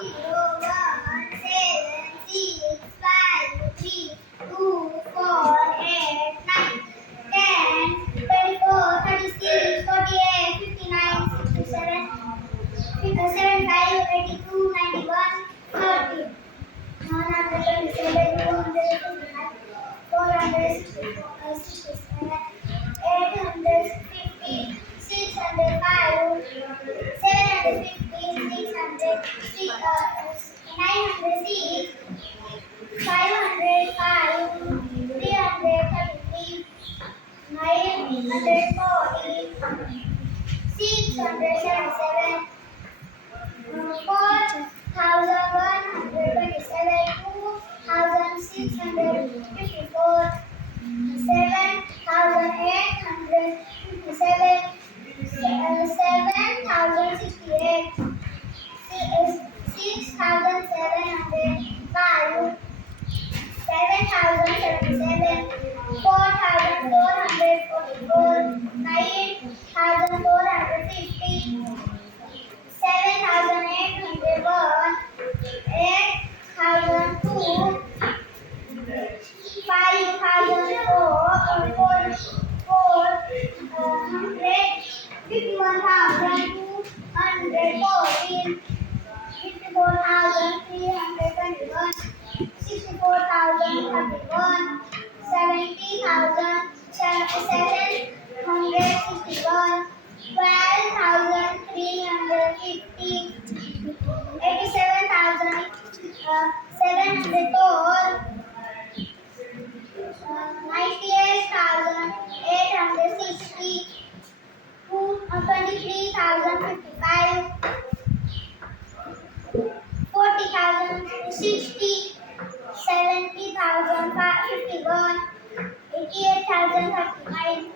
zero, one, seven, six, five, three, two, four, eight, nine, 10, 24, 36, 48, 59, 67, 75, 82, 91, 30, 127, 259, 467, 850, 605, 750, 600, 906, 505, 333, 940, 677, 4,127, 2,654, 7,857, 7,068, 6,705, 7,077, 4,444, 9,450, 7,801, 8,002, 5,004, 51,214, 54,321, 64,031, 70,761, 12,350, 87,704, 98,860, 23,055, 40,060, 70,051, 88,039.